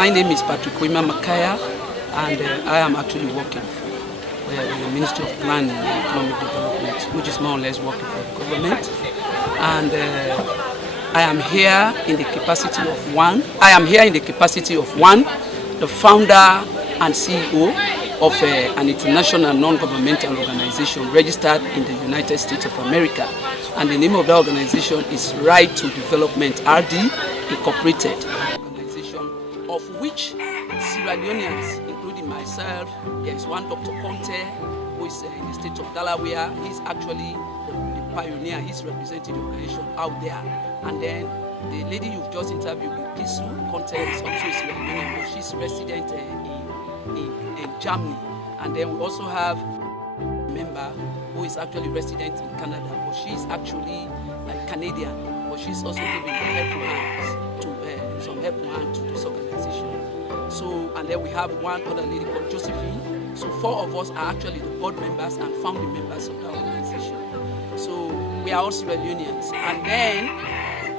My name is Patrick Makaya, and I am actually working for the Ministry of Planning and Economic Development, which is more or less working for the government. And I am here in the capacity of one. The founder and CEO of an international non-governmental organization registered in the United States of America. And the name of the organization is Right to Development RD Incorporated, organization of which Sierra Leoneans, including myself, there is one Dr. Conte, who is in the state of Delaware. He's actually the pioneer. He's representing the organization out there. And then the lady you've just interviewed, Kisu Conte, is also a Sierra Leonean, but she's resident in Germany. And then we also have a member who is actually resident in Canada, but she's actually Canadian, but she's also giving helpful hands to this organization. So, and then we have one other lady called Josephine. So 4 of us are actually the board members and founding members of the organization. So we are all Sierra Leoneans. And then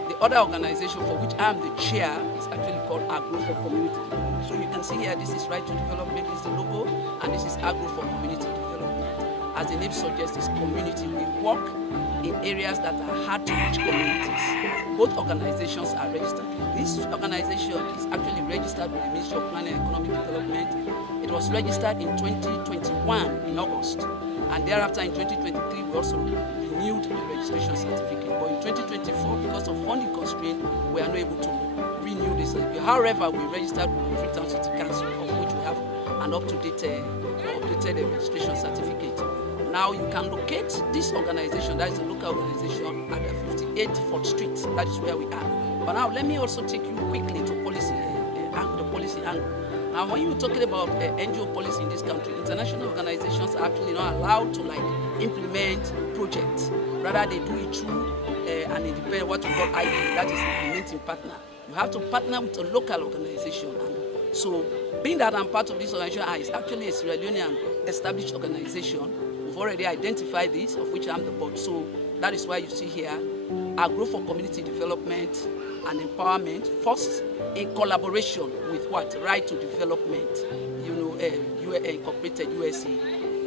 the other organization for which I am the chair is actually called Agro for Community Development. So you can see here, this is Right to Development, this is the logo, and this is Agro for Community Development. As the name suggests, it's community. We work in areas that are hard to reach communities. Both organizations are registered. This organization is actually registered with the Ministry of Planning and Economic Development. It was registered in 2021 in August, and thereafter in 2023 we also renewed the registration certificate. But in 2024, because of funding constraint, we are not able to renew this certificate. However, we registered with the Freetown City Council, of which we have an updated registration certificate. Now you can locate this organization, that is a local organization, at 58 4th Street. That is where we are. But now let me also take you quickly to policy, the policy angle. Now when you're talking about NGO policy in this country, international organizations are actually not allowed to implement projects. Rather they do it through an independent, what we call ID, that is implementing partner. You have to partner with a local organization. And so being that I'm part of this organization, it's actually a Sierra Leonean established organization. We've already identified this, of which I'm the board. So that is why you see here, Agro for Community Development and Empowerment, first in collaboration with what? Right to Development, Incorporated USA.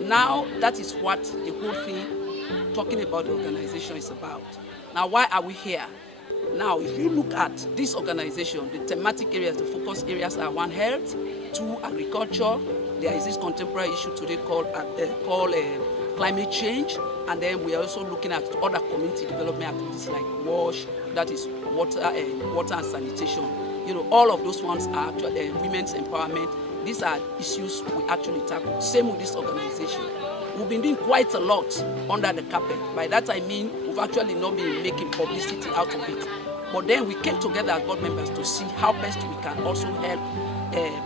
Now that is what the whole thing, talking about the organization, is about. Now why are we here? Now if you look at this organization, the thematic areas, the focus areas are 1, health, 2, agriculture. There is this contemporary issue today called climate change, and then we are also looking at other community development activities like WASH, that is water and sanitation. All of those ones are actually women's empowerment. These are issues we actually tackle. Same with this organization. We've been doing quite a lot under the carpet. By that I mean we've actually not been making publicity out of it. But then we came together as board members to see how best we can also help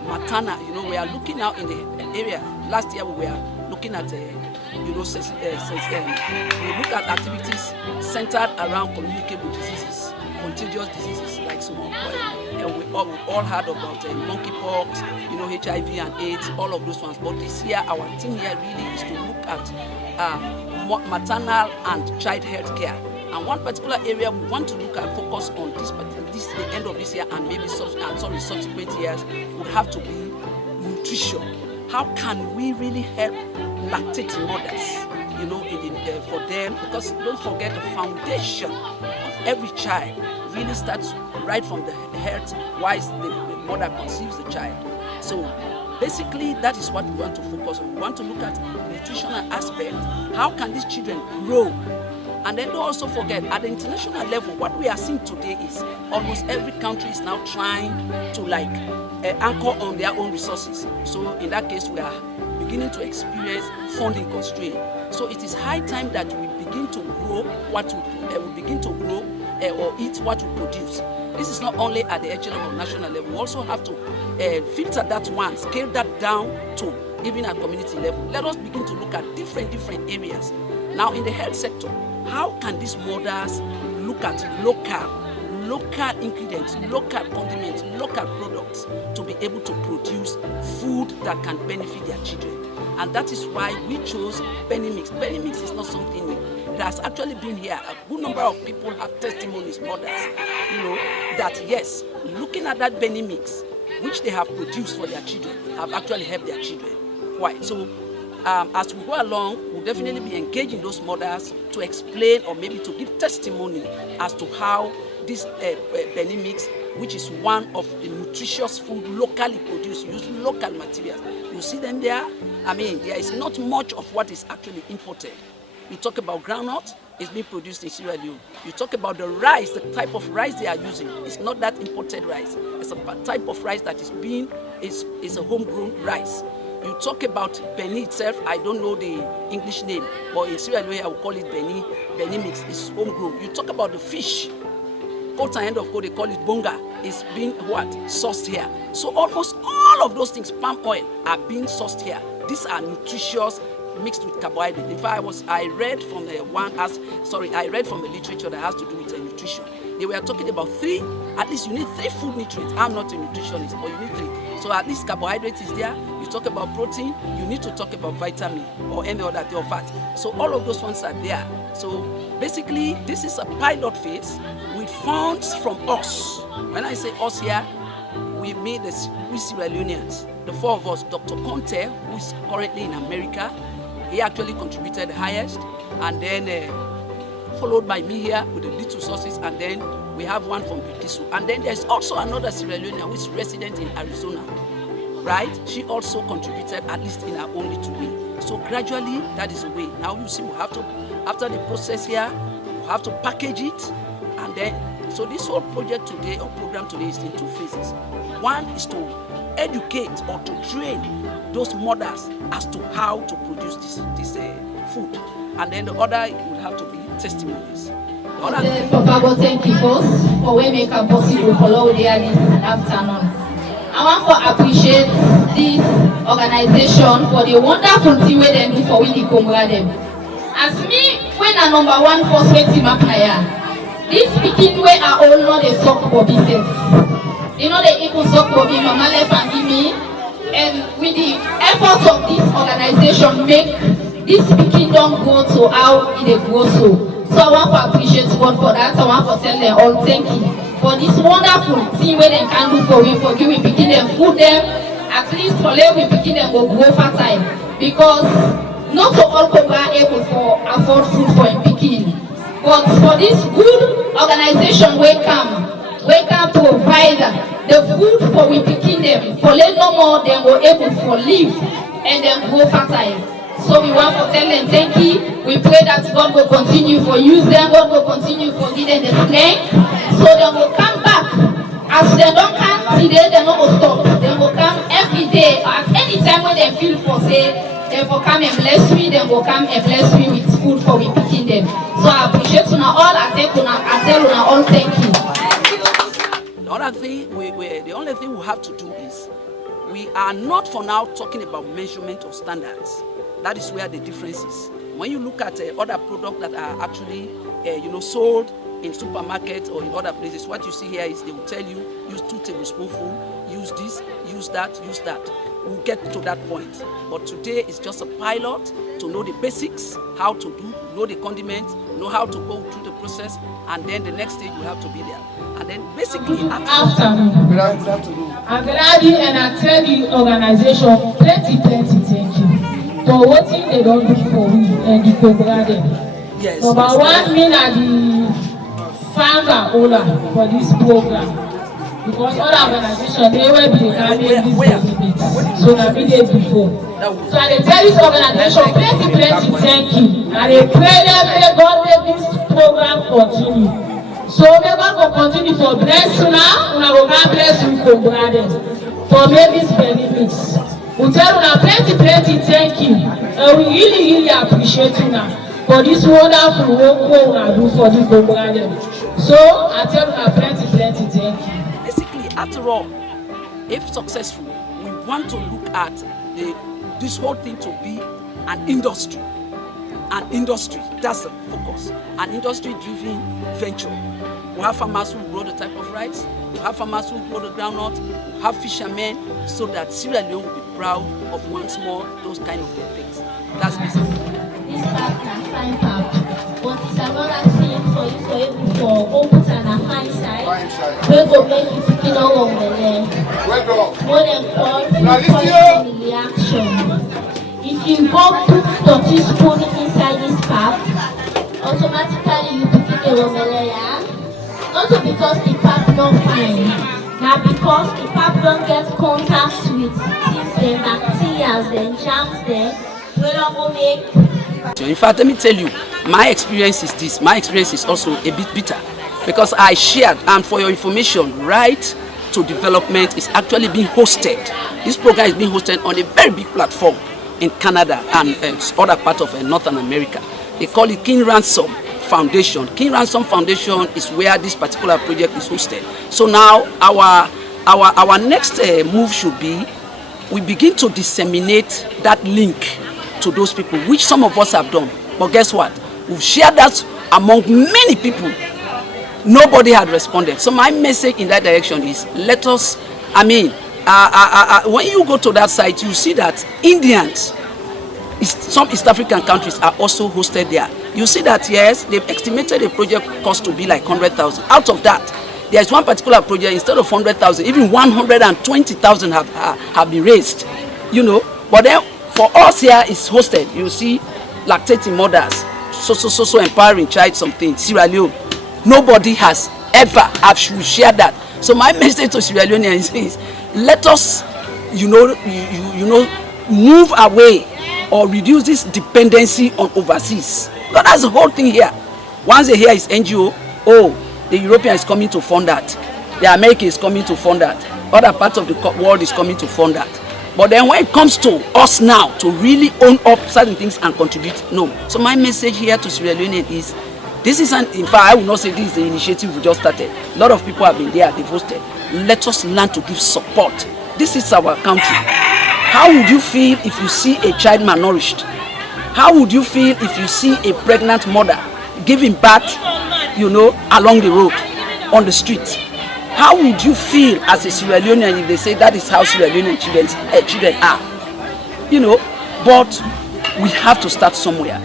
maternal. We are looking out in the area. Last year we were looking at we look at activities centered around communicable diseases, contagious diseases like smallpox, and we all heard about monkeypox, HIV and AIDS, all of those ones. But this year, our team here really is to look at maternal and child health care. And one particular area we want to look at, focus on the end of this year and maybe subsequent years, would have to be nutrition. How can we really help lactating mothers, for them? Because don't forget, the foundation of every child really starts right from the health, whilst the mother conceives the child. So basically, that is what we want to focus on. We want to look at the nutritional aspect. How can these children grow? And then don't also forget, at the international level, what we are seeing today is almost every country is now trying to anchor on their own resources. So in that case, we are beginning to experience funding constraint. So it is high time that we begin to grow or eat what we produce. This is not only at the echelon of national level. We also have to filter that one, scale that down to even at community level. Let us begin to look at different areas. Now in the health sector, how can these mothers look at local ingredients, local condiments, local products to be able to produce food that can benefit their children? And that is why we chose Penny Mix. Penny Mix is not something new. It has actually been here. A good number of people have testimonies, mothers, that yes, looking at that Penny Mix, which they have produced for their children have actually helped their children quite. So as we go along, we'll definitely be engaging those mothers to explain or maybe to give testimony as to how this Benin mix, which is one of the nutritious food locally produced, use local materials. You see them there. I mean, there is not much of what is actually imported. You talk about groundnut, it's being produced in Sierra Leone. You talk about the rice, the type of rice they are using. It's not that imported rice. It's a type of rice that is a homegrown rice. You talk about Benin itself, I don't know the English name, but in Sierra Leone I will call it Benin mix. It's homegrown. You talk about the fish, coat and end of coat, they call it bonga. It's being what? Sourced here. So almost all of those things, palm oil, are being sourced here. These are nutritious, mixed with carbohydrate. In fact, I read from the literature that has to do with nutrition. They were talking about at least you need 3 food nutrients. I'm not a nutritionist, but you need 3. So at least carbohydrate is there. You talk about protein, you need to talk about vitamin or any other thing or fat. So all of those ones are there. So basically, this is a pilot phase with funds from us. When I say us here, we mean we Sierra Leoneans. The 4 of us, Dr. Conte, who is currently in America, he actually contributed the highest, and then followed by me here with the little sources, and then we have one from Bikisu. And then there's also another Sierra Leonean who is resident in Arizona, right? She also contributed, at least in her own little way. So gradually, that is the way. Now you see, we have to, after the process here, we have to package it, and then, so this whole project today, or program today, is in 2 phases. One is to educate or to train those mothers as to how to produce this food, and then the other will have to be testimonies. Papa, thank you first for we make it possible for all there this afternoon. I want to appreciate this organization for the wonderful thing where they do for we the comrade. As me, when a number 1 first way team up here, this speaking way are all not a sock for business. You know the equal sock for me, mama left and give me. And with the efforts of this organization, make this speaking don't go to how it grows so I want to appreciate God for that. I want to tell them all thank you for this wonderful thing where they can do for we picking them, food them, at least for them we picking them go grow fertile. Because not all people are able to afford food for picking. But for this good organization we can provide the food for we picking them, for let no more them go able to live and then grow fertile. So we want to tell them thank you. We pray that God will continue for use them, God will continue for give them the strength. So they will come back. As they don't come today, they don't stop. They will come every day. At any time when they feel for say, they will come and bless me, they will come and bless me with food for we picking them. So I appreciate you all, I tell you all thank you. The only thing we have to do is, we are not for now talking about measurement or standards. That is where the difference is. When you look at other products that are actually sold in supermarkets or in other places, what you see here is they will tell you, use 2 tablespoonfuls, use this, use that, use that. We'll get to that point. But today is just a pilot to know the basics, how to do, know the condiments, know how to go through the process, and then the next stage will have to be there. And then basically afternoon. I'm glad you and I tell the organization plenty thank you for what they don't do for me and the program. Yes. Number 1, me are the founder owner for this program. Because other organizations, they will be having this benefit. So that we did before. So I tell this organization plenty thank you. And I pray that may God make this program continue. So may God will continue for bless you now, and I will bless you for brothers. For make this benefits. We tell you plenty thank you. And we really appreciate you now for this wonderful work we do for this program. So I tell you plenty thank you. After all, if successful, we want to look at this whole thing to be an industry. An industry, that's the focus. An industry-driven venture. We have farmers who grow the type of rice. We have farmers who grow the groundnut. We have fishermen, so that Sierra Leone will be proud of once more those kind of things. That's basically. This part can find out, but it's another thing for you for open and a fine side. we go make you pick no one belle. More than call food poisoning reaction. If you go put dirty spoon inside this pap, automatically you pick a one belle, yeah? Not because the pap not fine, now because the pap don't get contact with things, the bacteria, the germs there, we don't go make. In fact, let me tell you, my experience is this. My experience is also a bit bitter because I shared, and for your information, Right to Development is actually being hosted. This program is being hosted on a very big platform in Canada and other parts of Northern America. They call it King Ransom Foundation. King Ransom Foundation is where this particular project is hosted. So now our next move should be we begin to disseminate that link to those people, which some of us have done. But guess what? We've shared that among many people. Nobody had responded. So my message in that direction is let us, when you go to that site, you see that Indians, some East African countries are also hosted there. You see that, yes, they've estimated the project cost to be like 100,000. Out of that, there's one particular project, instead of 100,000, even 120,000 have been raised, you know. But then for us here, it's hosted. You see, Lactating Mothers, so empowering child something, Sierra Leone. Nobody has ever shared that. So my message to Sierra Leoneans is, let us, move away or reduce this dependency on overseas. Because that's the whole thing here. Once they hear it's NGO, the European is coming to fund that. The American is coming to fund that. Other parts of the world is coming to fund that. But then when it comes to us now to really own up certain things and contribute, no. So my message here to Sierra Leone is, this is in fact, I will not say this is the initiative we just started. A lot of people have been there, they've hosted. Let us learn to give support. This is our country. How would you feel if you see a child malnourished? How would you feel if you see a pregnant mother giving birth, along the road, on the street? How would you feel as a Sierra Leonean if they say that is how Sierra Leonean children are? But we have to start somewhere.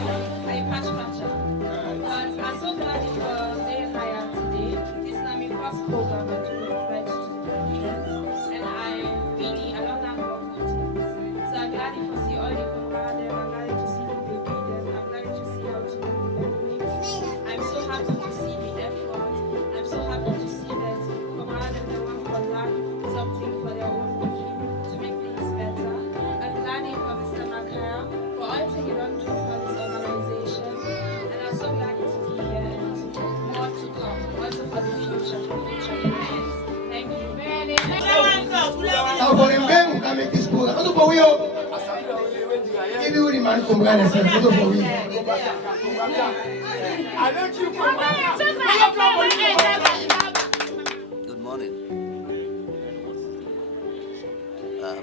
Good morning.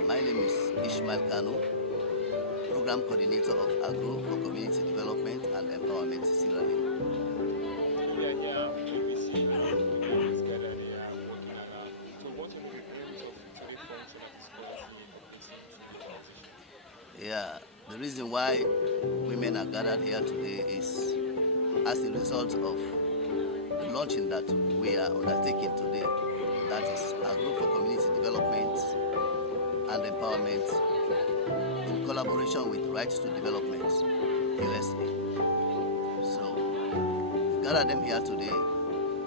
My name is Program Coordinator of Agro for Community Development and Empowerment, Sierra Leone. Yeah, the reason why women are gathered here today is as a result of the launching that we are undertaking today. That is Agro for Community Development and Empowerment in collaboration with Right to Development, USA. So, we gather them here today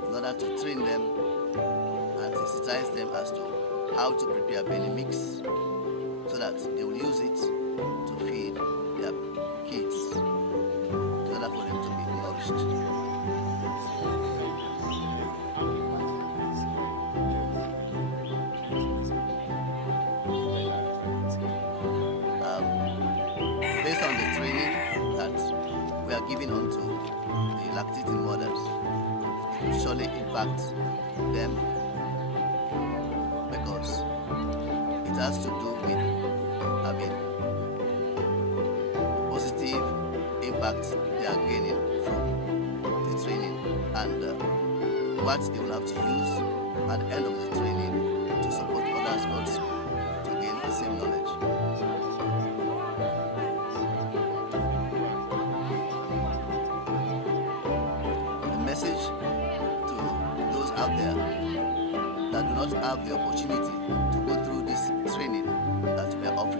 in order to train them and sensitize them as to how to prepare belly mix so that they will use it to feed their kids in order for them to be nourished. Based on the training that we are giving onto the lactating mothers, it will surely impact them because it has to do with positive impact they are gaining from the training and what they will have to use at the end of the training to support others also to gain the same knowledge. The message to those out there that do not have the opportunity to go through this training that we are offering.